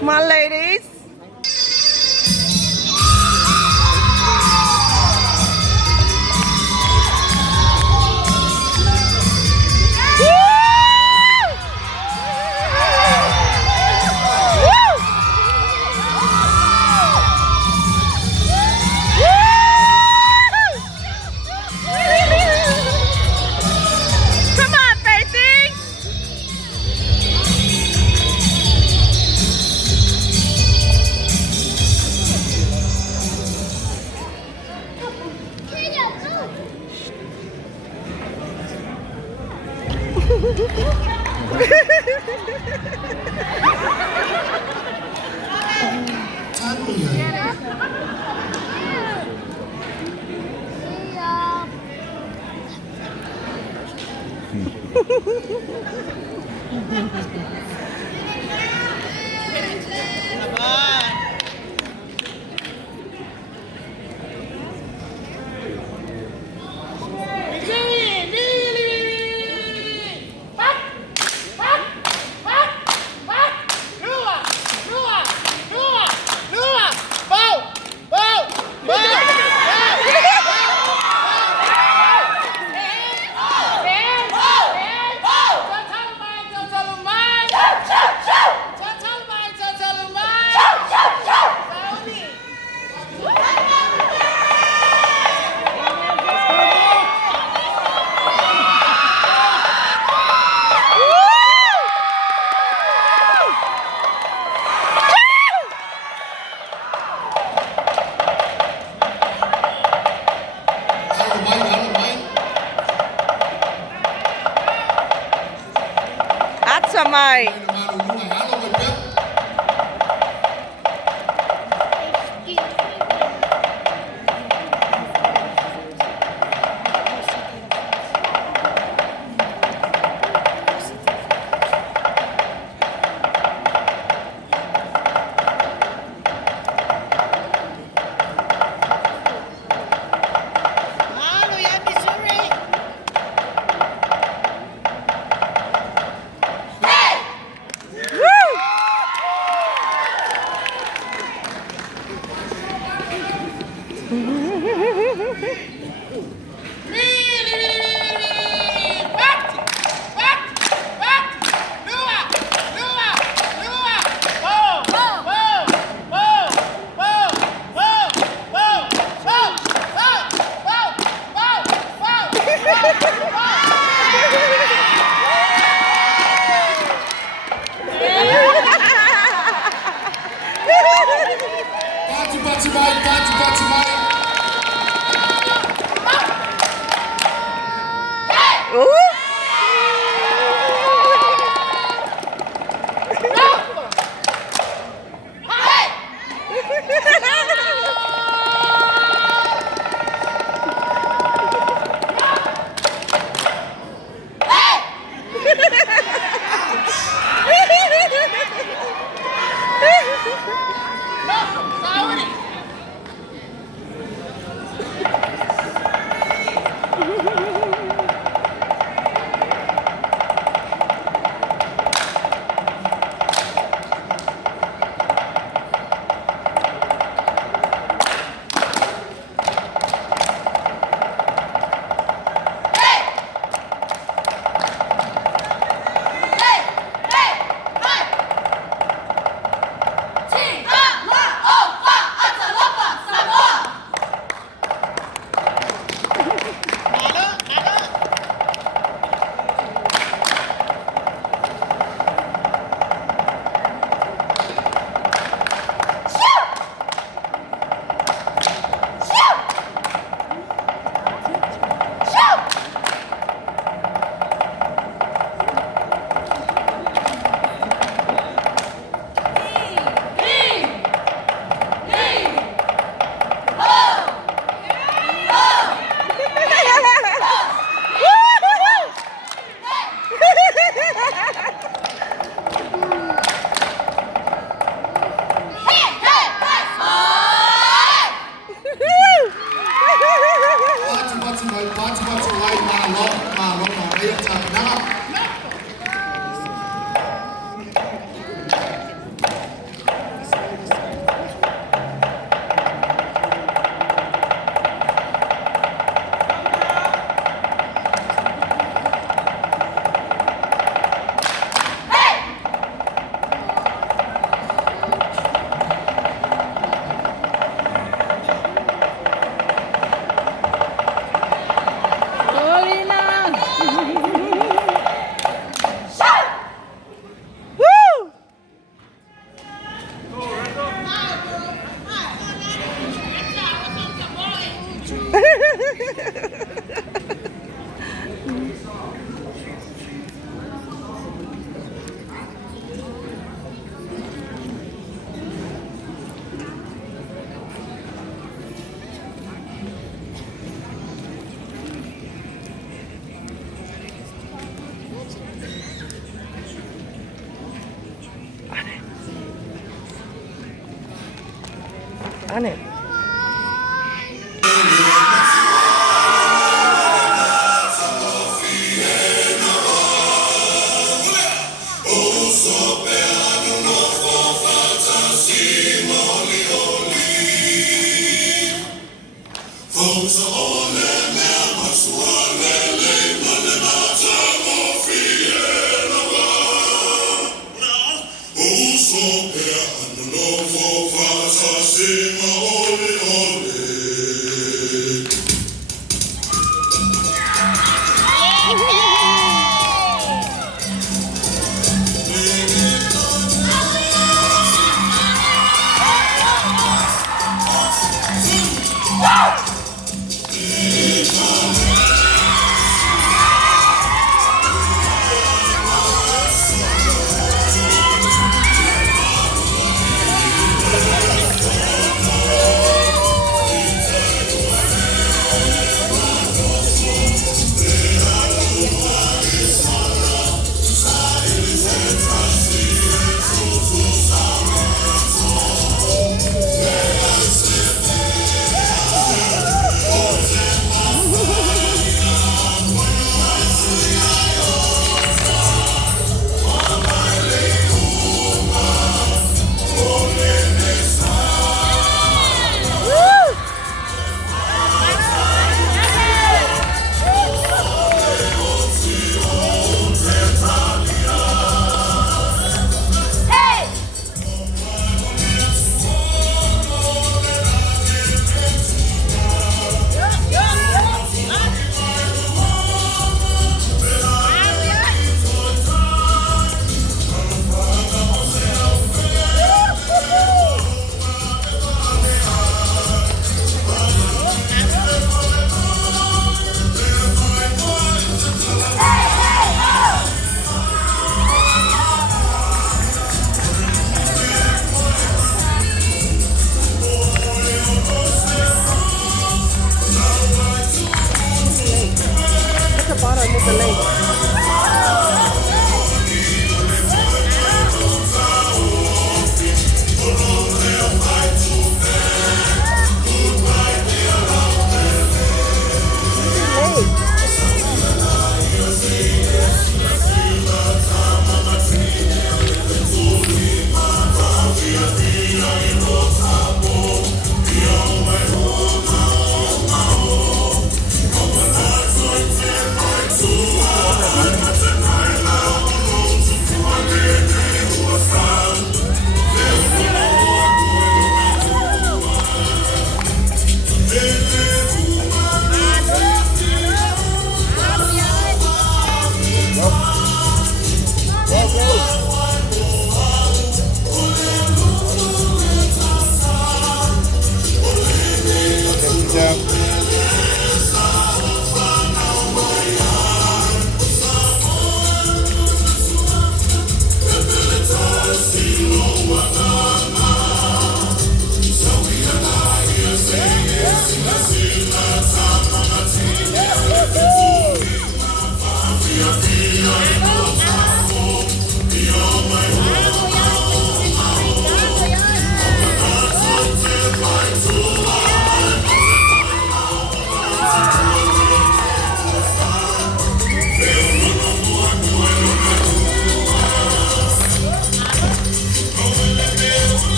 Come on, ladies. Mày 안에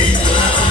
Sing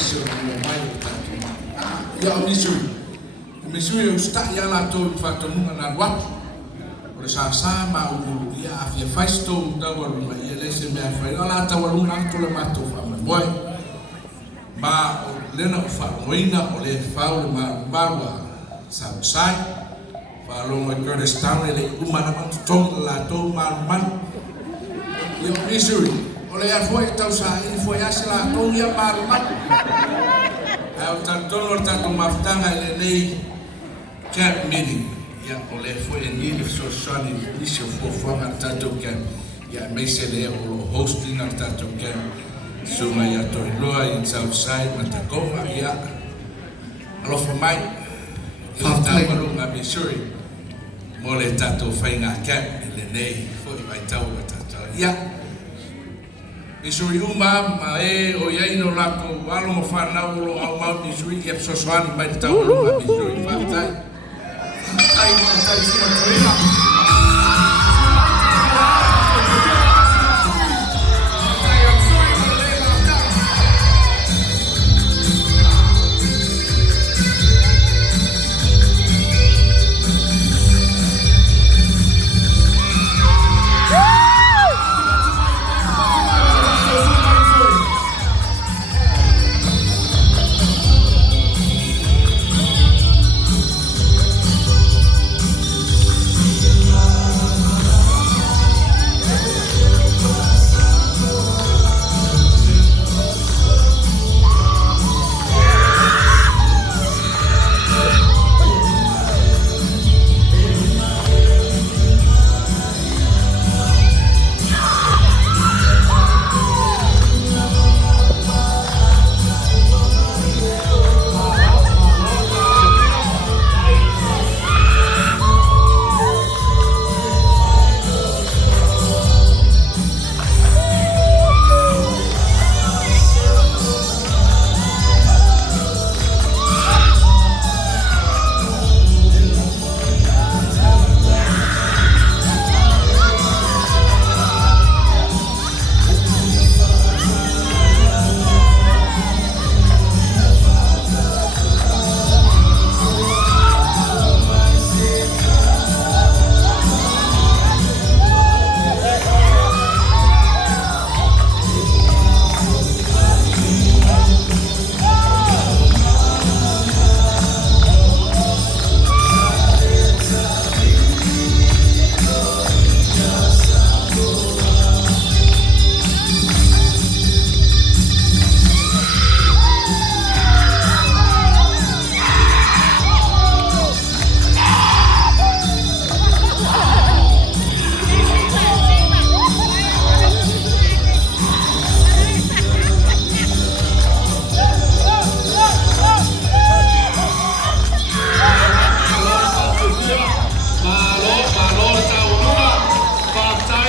so mai tatu ya misui sta ya la to fatto na wat o sa ma u ya afia faisto da wa ma ya le se me fa la ta wa na to le mato fa moi ma lena fa moina o le fa o ma bawa sa sai fa lo mo ko de sta le umana to la to man yo misui ole ya foi tau sa ini foi asla to ya man au tanto tanto maftanga le nei camp meeting ya ole foi ni le so sani ni se fo fanga tanto camp ya me se le o hosting na tanto camp so mai ya to loa in Southside Matakoma ya alo for mai fa tawo ma be sure mo le tanto fainga camp le nei foi mai tawo ya Misui uma mae o ia ino lako walo mo whanau lo au mau misui ki ap soswani mai tau lo misui whaftai. Whaftai mo tai sima toina.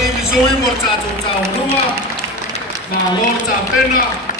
Misui mo tato tau nua, na lor ta pena.